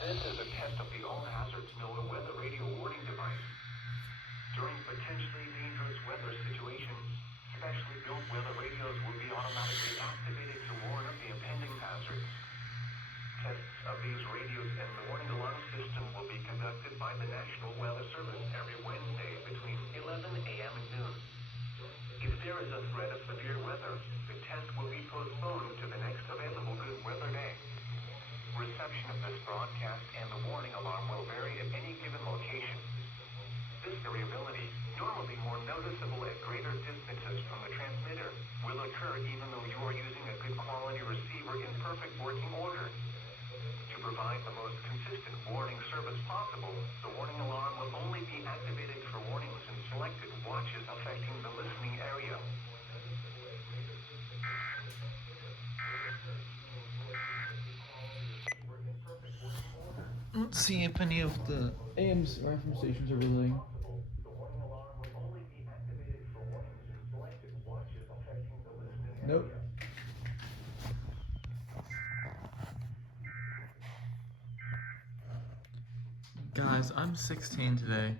This is a test of the All Hazards NOAA Weather Radio Warning device. During potentially dangerous weather situations, specially built weather radios will be automatically activated to warn of the impending hazards. Tests of these radios and the warning alarm system will be conducted by the National Weather Service every Wednesday between 11 a.m. and noon. If there is a threat of severe weather, the test will be postponed to the next available good weather day. Reception of this broadcast and the warning alarm will vary at any given location. This variability, normally more noticeable at greater distances from the transmitter, will occur even though you are using a good quality receiver in perfect working order. To provide the most consistent warning service possible, the warning alarm will only be activated for warnings in selected watches affecting the listening area. Let's see if any of the AM FM stations are relaying. Nope. Guys, I'm 16 today.